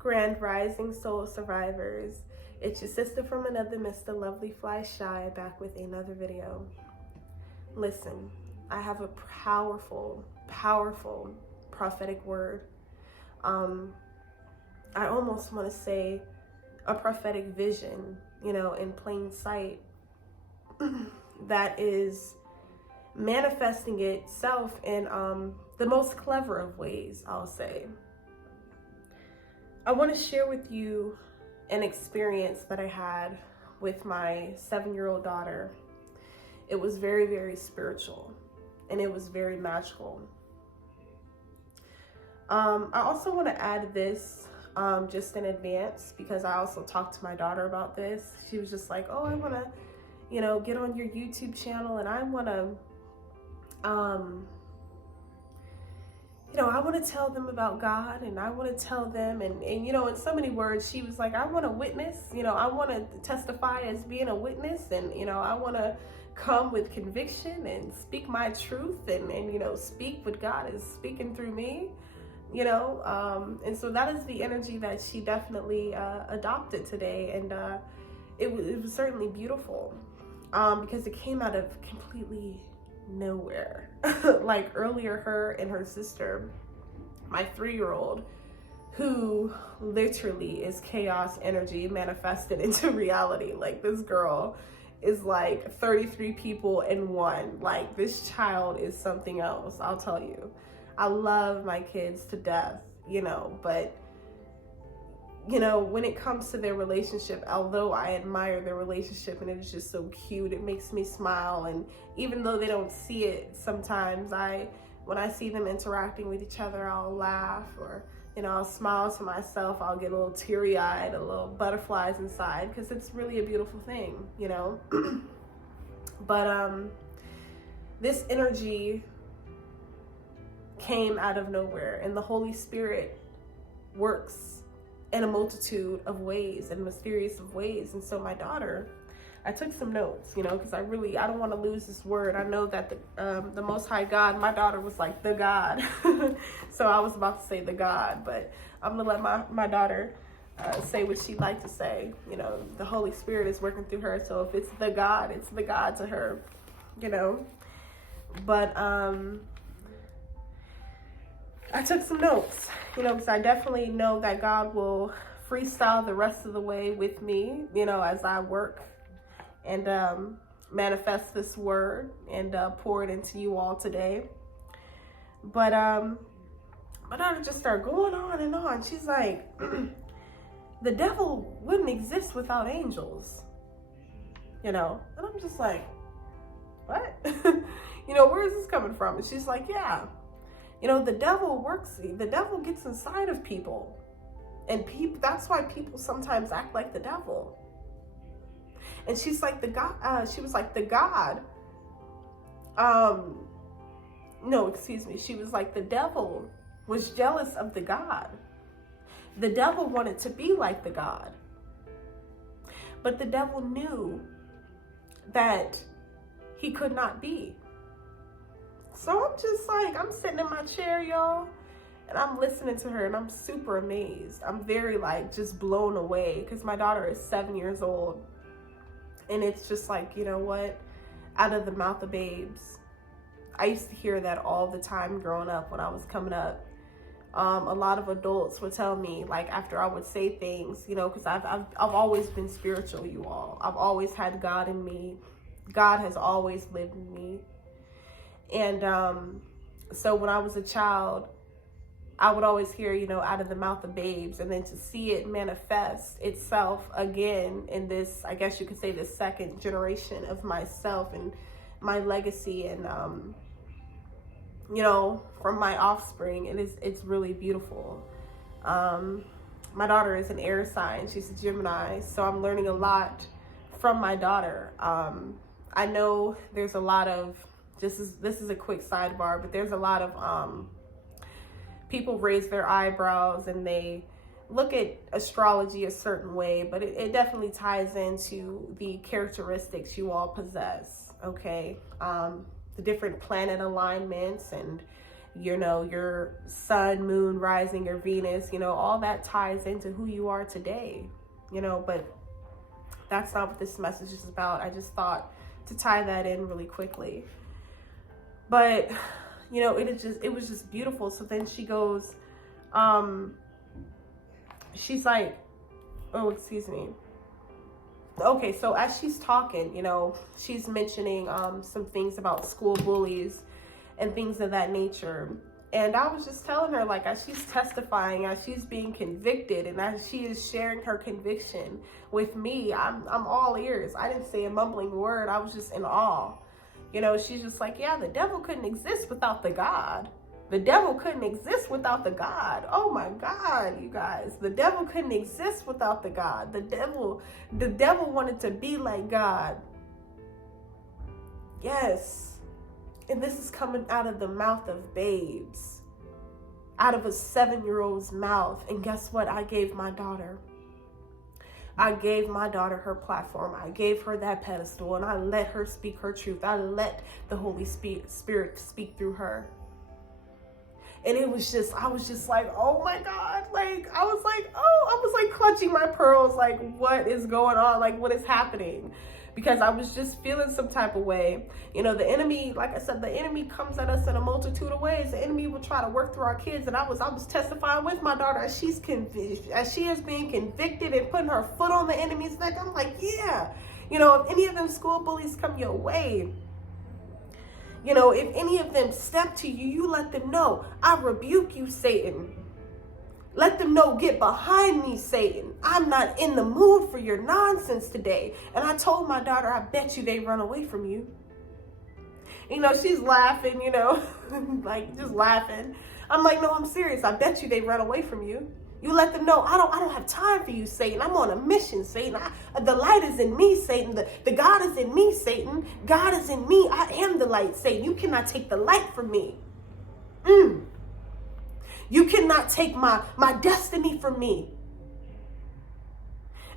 Grand Rising Soul Survivors. It's your sister from another Mr. Lovely Fly Shy, back with another video. Listen, I have a powerful prophetic word. I almost want to say a prophetic vision, in plain sight, that is manifesting itself in the most clever of ways, I'll say. I want to share with you an experience that I had with my 7-year-old daughter. It was very, very spiritual, and it was very magical. I also want to add this just in advance, because I also talked to my daughter about this. She was just like, oh, I want to, get on your YouTube channel, and I want to, I want to tell them about God, and I want to tell them, and in so many words, she was like, I want to witness, I want to testify as being a witness, and, I want to come with conviction and speak my truth, and speak what God is speaking through me, and so that is the energy that she definitely adopted today, and it was certainly beautiful, because it came out of completely nowhere. Like earlier, her and her sister, my 3-year-old, who literally is chaos energy manifested into reality. Like, this girl is like 33 people in one. Like, this child is something else, I'll tell you. I love my kids to death, but when it comes to their relationship, although I admire their relationship and it is just so cute, it makes me smile. And even though they don't see it, sometimes when I see them interacting with each other, I'll laugh, or I'll smile to myself. I'll get a little teary-eyed, a little butterflies inside, because it's really a beautiful thing, But this energy came out of nowhere, and the Holy Spirit works in a multitude of ways and mysterious of ways. And so my daughter, I took some notes, because I don't want to lose this word. I know that the Most High God, my daughter was like the God. So I was about to say the God, but I'm gonna let my daughter say what she'd like to say. The Holy Spirit is working through her, so if it's the God, it's the God to her, But I took some notes, because I definitely know that God will freestyle the rest of the way with me, as I work and manifest this word and pour it into you all today. But my daughter just started going on and on. She's like, the devil wouldn't exist without angels, and I'm just like, what? Where is this coming from? And she's like, yeah. The devil gets inside of people, and that's why people sometimes act like the devil. And she's like, she was like, the devil was jealous of the God. The devil wanted to be like the God, but the devil knew that he could not be. So I'm just like, I'm sitting in my chair, y'all, and I'm listening to her, and I'm super amazed. I'm very just blown away, because my daughter is 7 years old, and it's just like, what? Out of the mouth of babes. I used to hear that all the time growing up when I was coming up. A lot of adults would tell me, after I would say things, because I've always been spiritual, you all. I've always had God in me. God has always lived in me. And so when I was a child, I would always hear, out of the mouth of babes, and then to see it manifest itself again in this, I guess you could say, the second generation of myself and my legacy, and, from my offspring, it's really beautiful. My daughter is an air sign. She's a Gemini, so I'm learning a lot from my daughter. I know there's a lot of, this is a quick sidebar, but there's a lot of people raise their eyebrows and they look at astrology a certain way, but it definitely ties into the characteristics you all possess, okay? The different planet alignments and you know, your sun, moon, rising, your Venus, you know, all that ties into who you are today, you know, but that's not what this message is about. I just thought to tie that in really quickly. But, you know, it was just beautiful. So then she goes, she's like, oh, excuse me. Okay, so as she's talking, you know, she's mentioning some things about school bullies and things of that nature. And I was just telling her, like, as she's testifying, as she's being convicted, and as she is sharing her conviction with me, I'm all ears. I didn't say a mumbling word. I was just in awe. You know, she's just like, yeah, the devil couldn't exist without the God. The devil couldn't exist without the God. Oh my God, you guys. The devil couldn't exist without the God. The devil wanted to be like God. Yes. And this is coming out of the mouth of babes. Out of a 7-year-old's mouth. And guess what? I gave my daughter. I gave my daughter her platform. I gave her that pedestal. And I let her speak her truth. I let the Holy Spirit speak through her. And it was just, I was just like, oh my God. Like, I was like clutching my pearls. Like, what is going on? Like, what is happening? Because I was just feeling some type of way. You know, the enemy, like I said, the enemy comes at us in a multitude of ways. The enemy will try to work through our kids. And I was testifying with my daughter as she is being convicted and putting her foot on the enemy's neck. I'm like, yeah. You know, if any of them school bullies come your way, you know, if any of them step to you, you let them know, I rebuke you, Satan. Let them know, get behind me, Satan. I'm not in the mood for your nonsense today. And I told my daughter, I bet you they run away from you. You know, she's laughing, you know, like just laughing. I'm like, no, I'm serious. I bet you they run away from you. You let them know, I don't have time for you, Satan. I'm on a mission, Satan. The light is in me, Satan. The God is in me, Satan. God is in me. I am the light, Satan. You cannot take the light from me. You cannot take my destiny from me.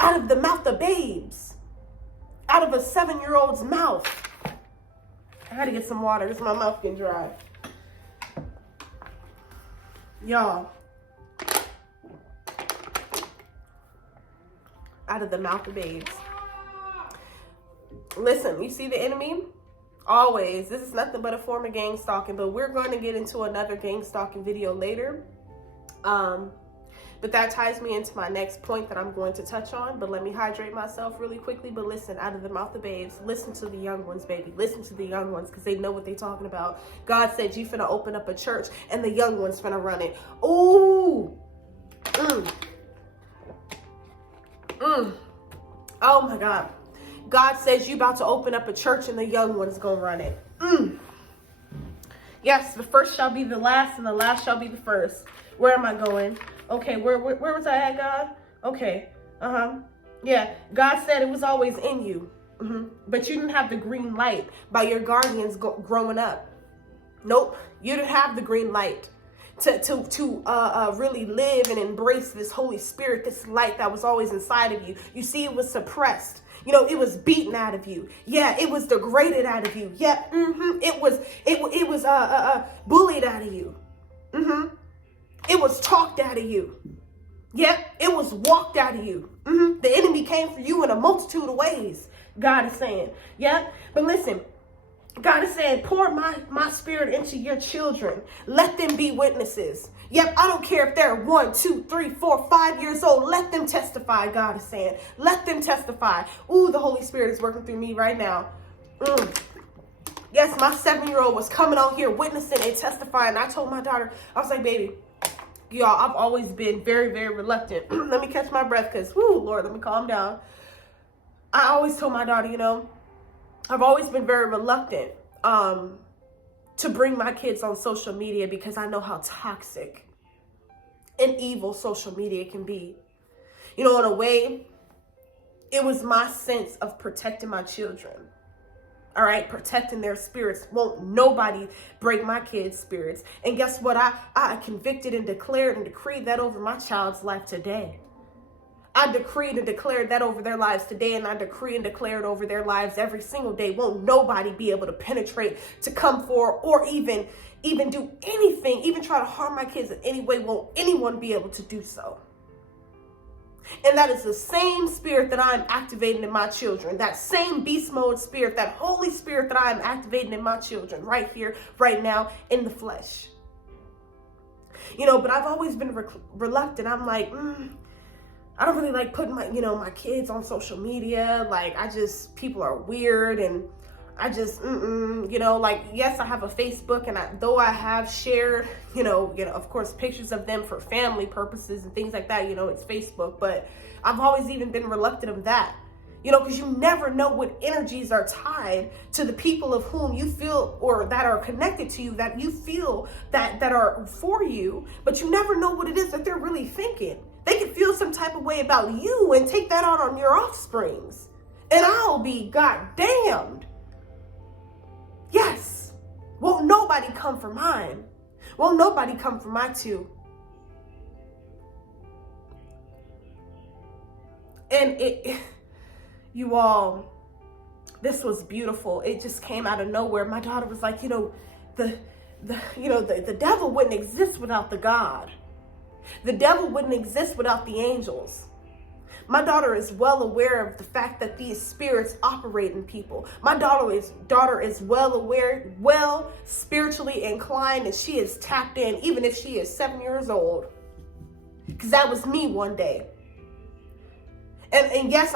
Out of the mouth of babes. Out of a 7-year-old's mouth. I gotta get some water because my mouth getting dry. Y'all. Out of the mouth of babes. Listen, you see the enemy? Always. This is nothing but a form of gang stalking, but we're going to get into another gang stalking video later. But that ties me into my next point that I'm going to touch on. But let me hydrate myself really quickly. But listen, out of the mouth of babes, listen to the young ones, baby. Listen to the young ones because they know what they're talking about. God said you finna open up a church and the young ones finna run it. Ooh. Oh my God. God says you about to open up a church and the young one's gonna run it. Yes, the first shall be the last and the last shall be the first. Where am I going? Okay, where was I at, God? Okay, yeah, God said it was always in you. But you didn't have the green light by your guardians growing up. Nope, you didn't have the green light to really live and embrace this Holy Spirit, this light that was always inside of you. You see, it was suppressed. You know, it was beaten out of you. Yeah, it was degraded out of you. Yeah, it was bullied out of you. It was talked out of you. Yeah, it was walked out of you. The enemy came for you in a multitude of ways. God is saying, yeah, but listen. God is saying, pour my spirit into your children. Let them be witnesses. Yep, I don't care if they're 1, 2, 3, 4, 5 years old. Let them testify, God is saying. Let them testify. Ooh, the Holy Spirit is working through me right now. Yes, my 7-year-old was coming on here witnessing and testifying. I told my daughter, I was like, baby, y'all, I've always been very, very reluctant. Let me catch my breath because, whoo, Lord, let me calm down. I always told my daughter, you know, I've always been very reluctant to bring my kids on social media because I know how toxic and evil social media can be. You know, in a way, it was my sense of protecting my children. All right, protecting their spirits. Won't nobody break my kids' spirits. And guess what? I convicted and declared and decreed that over my child's life today. I decreed and declared that over their lives today, and I decree and declare it over their lives every single day. Won't nobody be able to penetrate, to come for, or even do anything, even try to harm my kids in any way. Won't anyone be able to do so. And that is the same spirit that I'm activating in my children. That same beast mode spirit, that Holy Spirit that I am activating in my children right here, right now, in the flesh. But I've always been reluctant. I'm like, I don't really like putting my kids on social media. Like, people are weird, and I just, yes, I have a Facebook, and though I have shared, of course, pictures of them for family purposes and things like that, it's Facebook, but I've always even been reluctant of that, because you never know what energies are tied to the people of whom you feel, or that are connected to you, that you feel that are for you, but you never know what it is that they're really thinking. They could feel some type of way about you and take that out on your offsprings, and I'll be goddamned. Yes. Won't nobody come for mine. Won't nobody come for my two. And you all, this was beautiful. It just came out of nowhere. My daughter was like, the devil wouldn't exist without the God. The devil wouldn't exist without the angels. My daughter is well aware of the fact that these spirits operate in people. My daughter is well aware, spiritually inclined, and she is tapped in, even if she is 7 years old. Because that was me one day. And yes,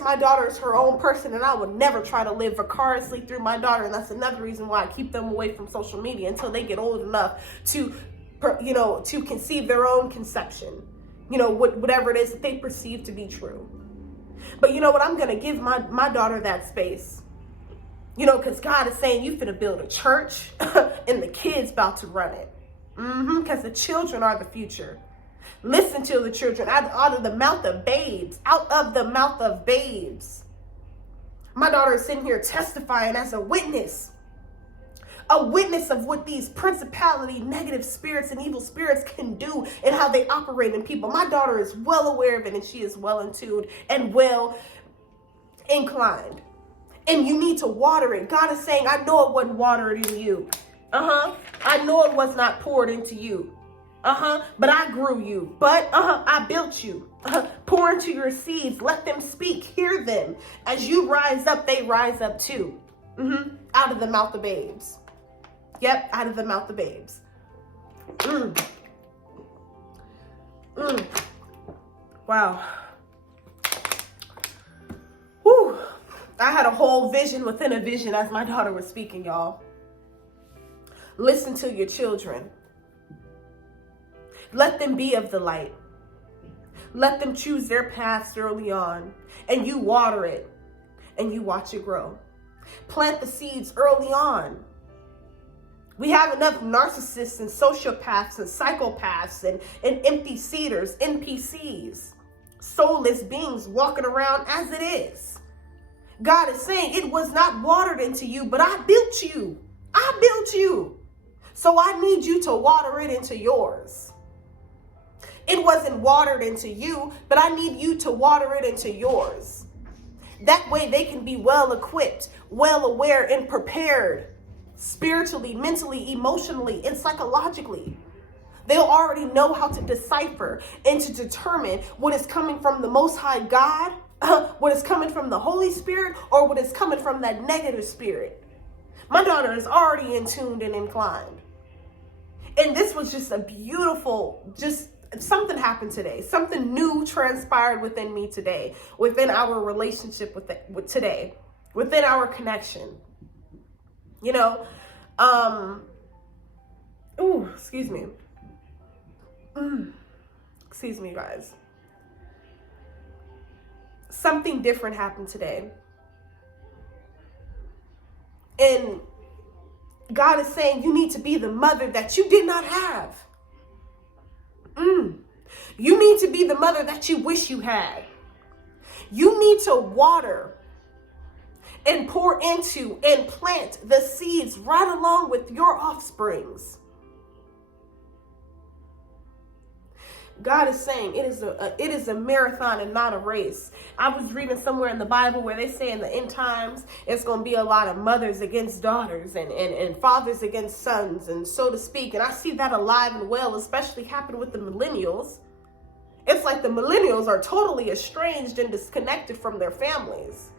my daughter is her own person, and I would never try to live vicariously through my daughter. And that's another reason why I keep them away from social media until they get old enough to conceive their own conception. Whatever it is that they perceive to be true. But you know what? I'm going to give my daughter that space. Because God is saying you finna build a church and the kids about to run it. Because the children are the future. Listen to the children out of the mouth of babes. Out of the mouth of babes. My daughter is sitting here testifying as a witness. A witness of what these principality, negative spirits, and evil spirits can do and how they operate in people. My daughter is well aware of it, and she is well in tune and well inclined. And you need to water it. God is saying, I know it wasn't watered in you. I know it was not poured into you. But I grew you. But I built you. Pour into your seeds. Let them speak. Hear them. As you rise up, they rise up too. Out of the mouth of babes. Yep, out of the mouth of babes. Wow. Whew. I had a whole vision within a vision as my daughter was speaking, y'all. Listen to your children. Let them be of the light. Let them choose their paths early on. And you water it. And you watch it grow. Plant the seeds early on. We have enough narcissists and sociopaths and psychopaths and empty seaters, NPCs, soulless beings walking around as it is. God is saying it was not watered into you, but I built you. I built you. So I need you to water it into yours. It wasn't watered into you, but I need you to water it into yours. That way they can be well equipped, well aware, and prepared. Spiritually, mentally, emotionally, and psychologically. They'll already know how to decipher and to determine what is coming from the Most High God, what is coming from the Holy Spirit, or what is coming from that negative spirit. My daughter is already in tuned and inclined. And this was just a beautiful, something happened today. Something new transpired within me today, within our relationship with today, within our connection. Excuse me. Excuse me, guys. Something different happened today. And God is saying you need to be the mother that you did not have. You need to be the mother that you wish you had. You need to water and pour into and plant the seeds right along with your offsprings. God is saying it is a marathon and not a race. I was reading somewhere in the Bible where they say in the end times it's going to be a lot of mothers against daughters and fathers against sons, and so to speak. And I see that alive and well, especially happen with the millennials. It's like the millennials are totally estranged and disconnected from their families.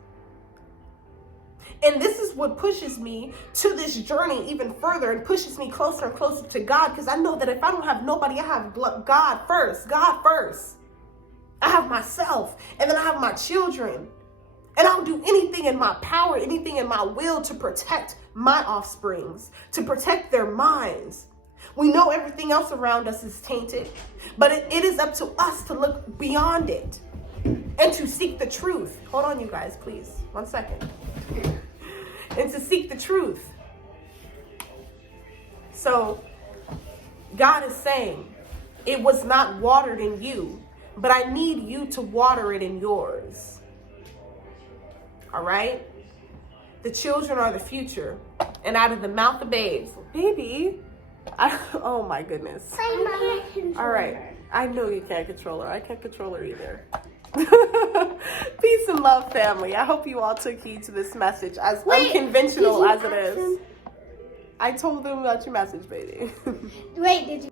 And this is what pushes me to this journey even further and pushes me closer and closer to God, because I know that if I don't have nobody, I have God first. God first. I have myself, and then I have my children. And I'll do anything in my power, anything in my will to protect my offsprings, to protect their minds. We know everything else around us is tainted, but it is up to us to look beyond it and to seek the truth. Hold on, you guys, please. 1 second. And to seek the truth. So God is saying, it was not watered in you, but I need you to water it in yours. All right? The children are the future. And out of the mouth of babes, baby, oh my goodness. All right. I know you can't control her. I can't control her either. Peace and love, family. I hope you all took heed to this message, as unconventional as it is. I told them about your message, baby. Wait, did you